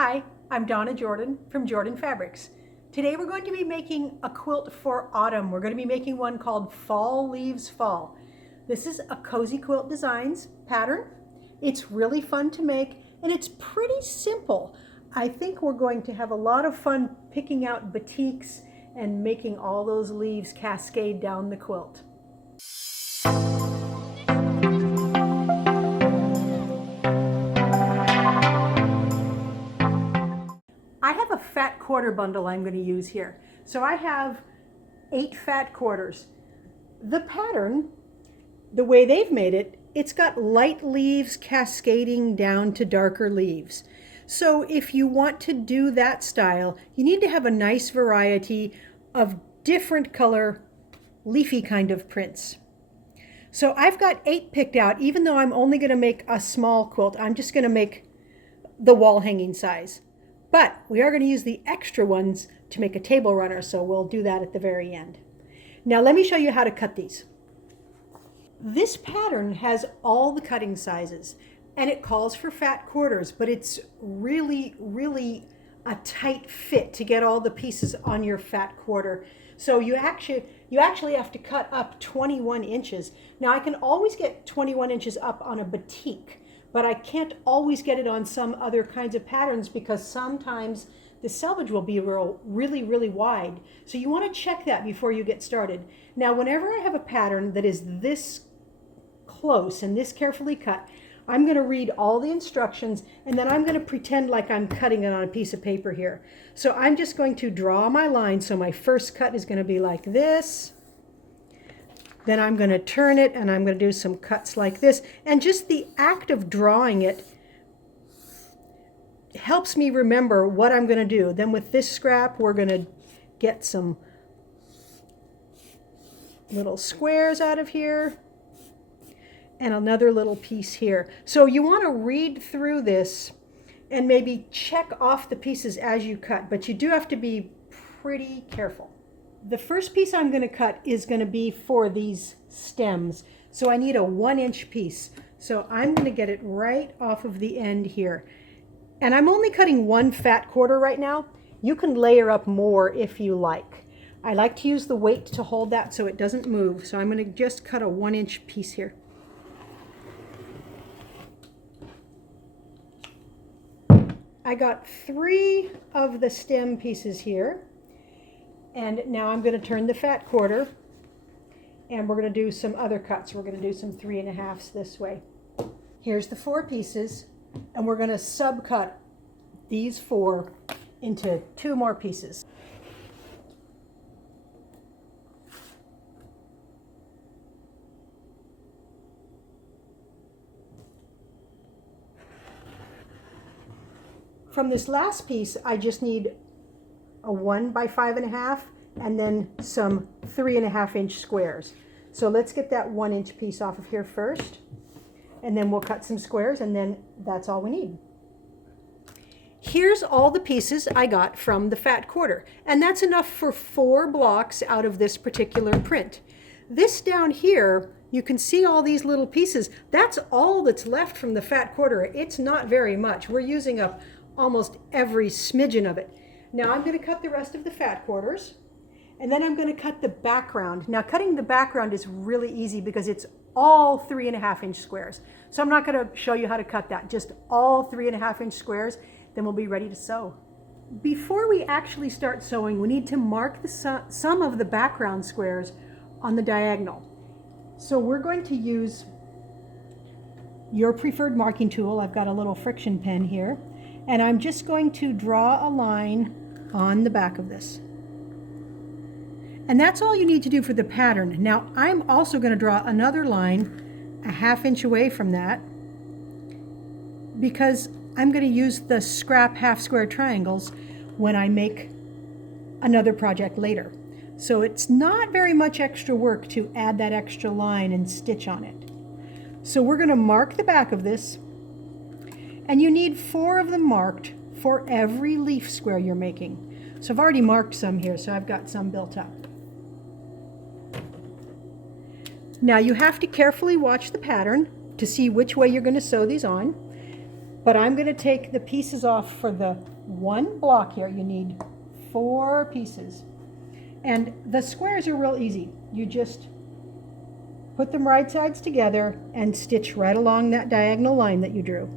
Hi, I'm Donna Jordan from Jordan Fabrics. Today we're going to be making a quilt for autumn. We're going to be making one called Fall Leaves Fall. This is a Cozy Quilt Designs pattern. It's really fun to make and it's pretty simple. I think we're going to have a lot of fun picking out batiks and making all those leaves cascade down the quilt. I have a fat quarter bundle I'm going to use here. So I have 8 fat quarters. The pattern, the way they've made it, it's got light leaves cascading down to darker leaves. So if you want to do that style, you need to have a nice variety of different color, leafy kind of prints. So I've got 8 picked out. Even though I'm only going to make a small quilt, I'm just going to make the wall hanging size. But we are going to use the extra ones to make a table runner, so we'll do that at the very end. Now let me show you how to cut these. This pattern has all the cutting sizes and it calls for fat quarters, but it's really a tight fit to get all the pieces on your fat quarter. So you actually have to cut up 21 inches. Now I can always get 21 inches up on a batik, but I can't always get it on some other kinds of patterns because sometimes the selvage will be really wide. So you want to check that before you get started. Now, whenever I have a pattern that is this close and this carefully cut, I'm going to read all the instructions and then I'm going to pretend like I'm cutting it on a piece of paper here. So I'm just going to draw my line. So my first cut is going to be like this. Then I'm going to turn it and I'm going to do some cuts like this. And just the act of drawing it helps me remember what I'm going to do. Then with this scrap, we're going to get some little squares out of here and another little piece here. So you want to read through this and maybe check off the pieces as you cut, but you do have to be pretty careful. The first piece I'm going to cut is going to be for these stems. So I need a 1-inch piece. So I'm going to get it right off of the end here. And I'm only cutting 1 fat quarter right now. You can layer up more if you like. I like to use the weight to hold that so it doesn't move. So I'm going to just cut a 1-inch piece here. I got 3 of the stem pieces here. And now I'm going to turn the fat quarter and we're going to do some other cuts. We're going to do some 3.5s this way. Here's the 4 pieces and we're going to subcut these 4 into 2 more pieces. From this last piece, I just need a 1 by 5.5 and then some 3.5-inch squares. So let's get that 1-inch piece off of here first and then we'll cut some squares and then that's all we need. Here's all the pieces I got from the fat quarter and that's enough for 4 blocks out of this particular print. This down here, you can see all these little pieces. That's all that's left from the fat quarter. It's not very much. We're using up almost every smidgen of it. Now I'm going to cut the rest of the fat quarters and then I'm going to cut the background. Now cutting the background is really easy because it's all 3.5-inch squares. So I'm not going to show you how to cut that, just all 3.5-inch squares, then we'll be ready to sew. Before we actually start sewing, we need to mark some of the background squares on the diagonal. So we're going to use your preferred marking tool. I've got a little friction pen here. And I'm just going to draw a line on the back of this. And that's all you need to do for the pattern. Now I'm also going to draw another line a 1/2 inch away from that because I'm going to use the scrap half square triangles when I make another project later. So it's not very much extra work to add that extra line and stitch on it. So we're going to mark the back of this. And you need 4 of them marked for every leaf square you're making. So I've already marked some here, so I've got some built up. Now you have to carefully watch the pattern to see which way you're going to sew these on. but I'm going to take the pieces off for the one block here. You need 4 pieces. And the squares are real easy. You just put them right sides together and stitch right along that diagonal line that you drew.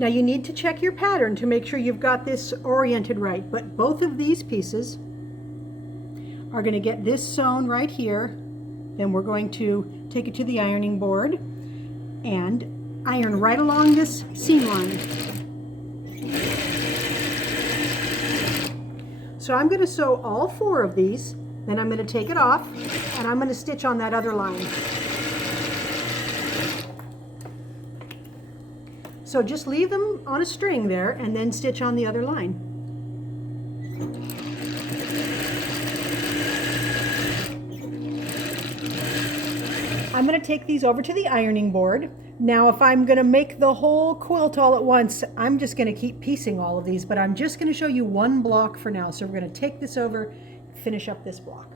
Now you need to check your pattern to make sure you've got this oriented right, but both of these pieces are going to get this sewn right here. Then we're going to take it to the ironing board and iron right along this seam line. So I'm going to sew all 4 of these, then I'm going to take it off and I'm going to stitch on that other line. So just leave them on a string there and then stitch on the other line. I'm going to take these over to the ironing board. Now if I'm going to make the whole quilt all at once, I'm just going to keep piecing all of these, but I'm just going to show you one block for now. So we're going to take this over, finish up this block.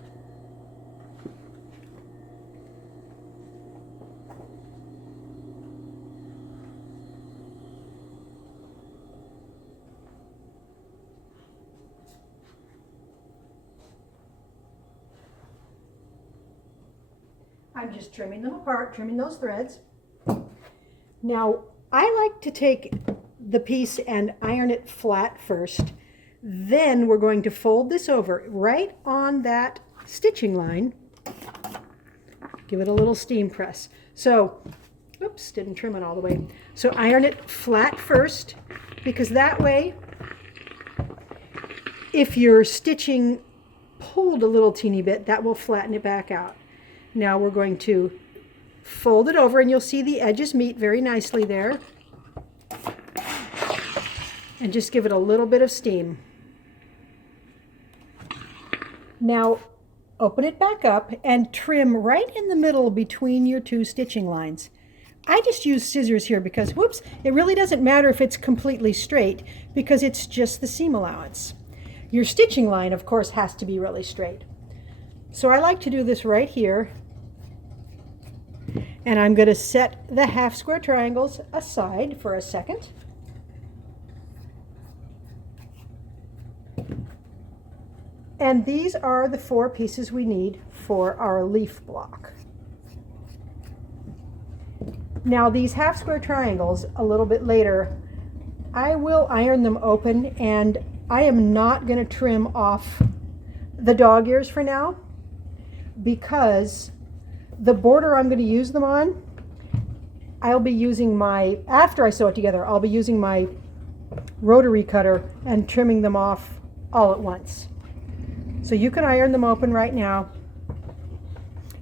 I'm just trimming them apart, trimming those threads. Now, I like to take the piece and iron it flat first. Then we're going to fold this over right on that stitching line. Give it a little steam press. So, oops, didn't trim it all the way. So iron it flat first, because that way, if you're stitching pulled a little teeny bit, that will flatten it back out. Now we're going to fold it over and you'll see the edges meet very nicely there. And just give it a little bit of steam. Now open it back up and trim right in the middle between your 2 stitching lines. I just use scissors here because, whoops, it really doesn't matter if it's completely straight because it's just the seam allowance. Your stitching line, of course, has to be really straight. So I like to do this right here. And I'm going to set the half square triangles aside for a second. And these are the 4 pieces we need for our leaf block. Now these half square triangles, a little bit later, I will iron them open, and I am not going to trim off the dog ears for now, because the border I'm going to use them on, I'll be using my, after I sew it together, I'll be using my rotary cutter and trimming them off all at once. So you can iron them open right now.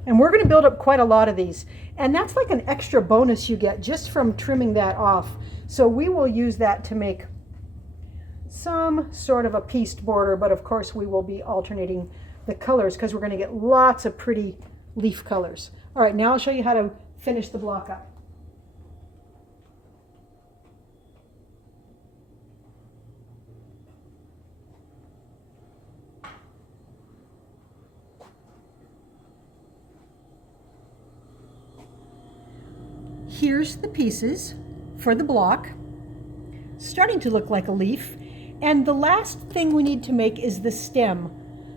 And we're going to build up quite a lot of these. And that's like an extra bonus you get just from trimming that off. So we will use that to make some sort of a pieced border, but of course we will be alternating the colors because we're going to get lots of pretty leaf colors. All right, now I'll show you how to finish the block up. Here's the pieces for the block, starting to look like a leaf. And the last thing we need to make is the stem.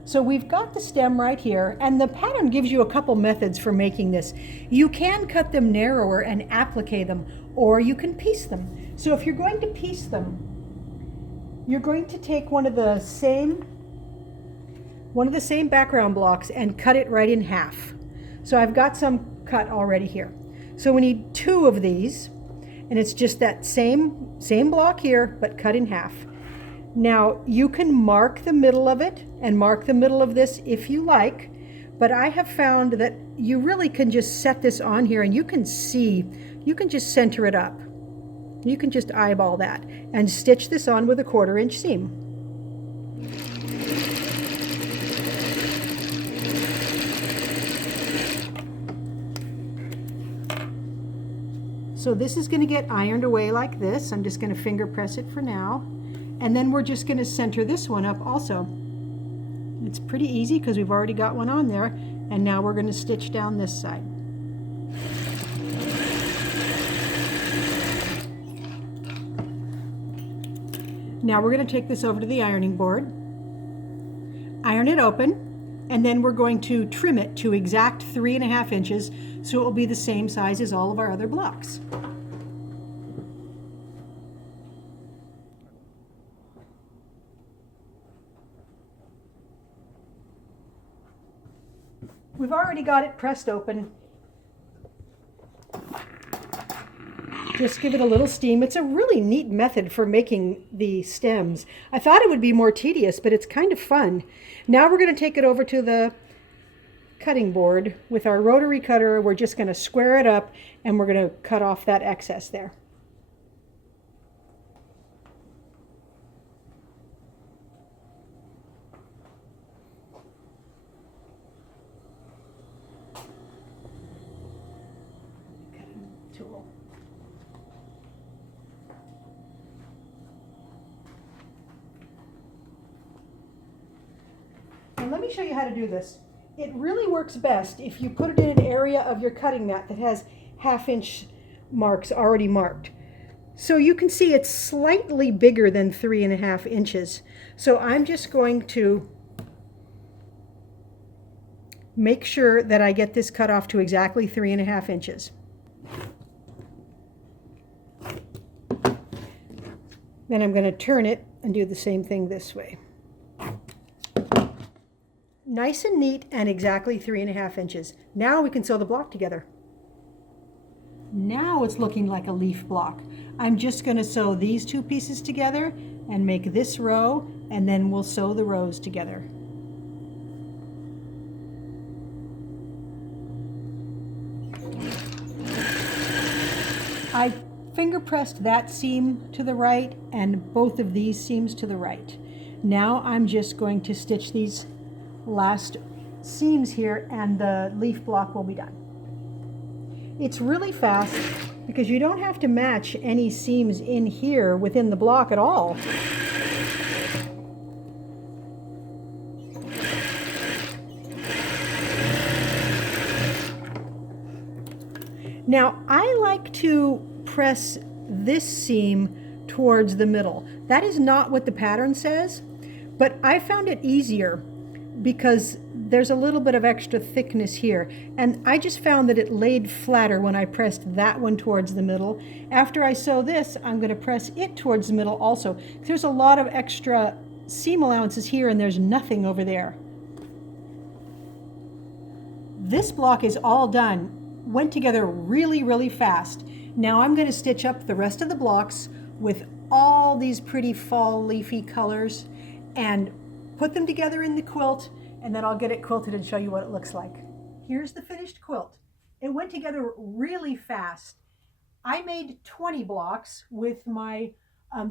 So we've got the stem right here, and the pattern gives you a couple methods for making this. You can cut them narrower and applique them, or you can piece them. So if you're going to piece them, you're going to take one of the same background blocks and cut it right in half. So I've got some cut already here. So we need 2 of these, and it's just that same block here, but cut in half. Now you can mark the middle of it and mark the middle of this if you like, but I have found that you really can just set this on here and you can see, you can just center it up. You can just eyeball that and stitch this on with a 1/4 inch seam. So this is going to get ironed away like this. I'm just going to finger press it for now. And then we're just going to center this one up also. It's pretty easy because we've already got one on there. And now we're going to stitch down this side. Now we're going to take this over to the ironing board, iron it open, and then we're going to trim it to exact 3.5 inches so it will be the same size as all of our other blocks. We've already got it pressed open. Just give it a little steam. It's a really neat method for making the stems. I thought it would be more tedious, but it's kind of fun. Now we're going to take it over to the cutting board with our rotary cutter. We're just going to square it up and we're going to cut off that excess there. Cutting tool. And let me show you how to do this. It really works best if you put it in an area of your cutting mat that has 1/2 inch marks already marked. So you can see it's slightly bigger than 3.5 inches. So I'm just going to make sure that I get this cut off to exactly 3.5 inches. Then I'm going to turn it and do the same thing this way. Nice and neat and exactly 3.5 inches. Now we can sew the block together. Now it's looking like a leaf block. I'm just going to sew these 2 pieces together and make this row, and then we'll sew the rows together. I finger pressed that seam to the right and both of these seams to the right. Now I'm just going to stitch these last seams here and the leaf block will be done. It's really fast because you don't have to match any seams in here within the block at all. Now I like to press this seam towards the middle. That is not what the pattern says, but I found it easier because there's a little bit of extra thickness here, and I just found that it laid flatter when I pressed that one towards the middle. After I sew this, I'm going to press it towards the middle also. There's a lot of extra seam allowances here and there's nothing over there. This block is all done. Went together really, really fast. Now I'm going to stitch up the rest of the blocks with all these pretty fall leafy colors and put them together in the quilt, and then I'll get it quilted and show you what it looks like. Here's the finished quilt. It went together really fast. I made 20 blocks with my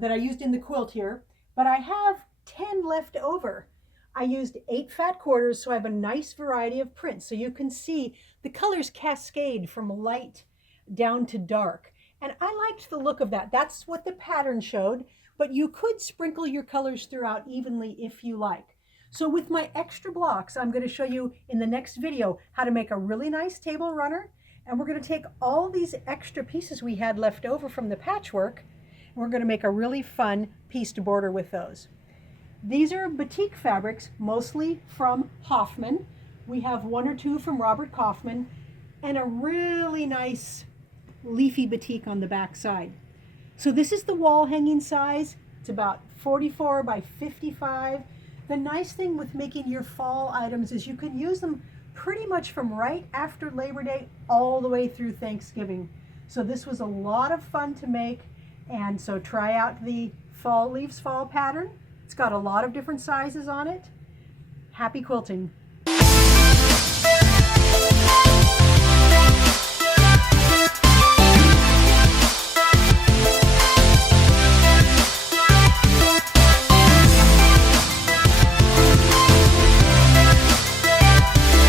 that I used in the quilt here, but I have 10 left over. I used 8 fat quarters, so I have a nice variety of prints. So you can see the colors cascade from light down to dark. And I liked the look of that. That's what the pattern showed, but you could sprinkle your colors throughout evenly if you like. So with my extra blocks, I'm going to show you in the next video how to make a really nice table runner. And we're going to take all these extra pieces we had left over from the patchwork, and we're going to make a really fun piece to border with those. These are batik fabrics, mostly from Hoffman. We have 1 or 2 from Robert Kaufman, and a really nice leafy batik on the back side. So this is the wall hanging size. It's about 44 by 55. The nice thing with making your fall items is you can use them pretty much from right after Labor Day all the way through Thanksgiving. So this was a lot of fun to make, and so try out the Fall Leaves Fall pattern. It's got a lot of different sizes on it. Happy quilting!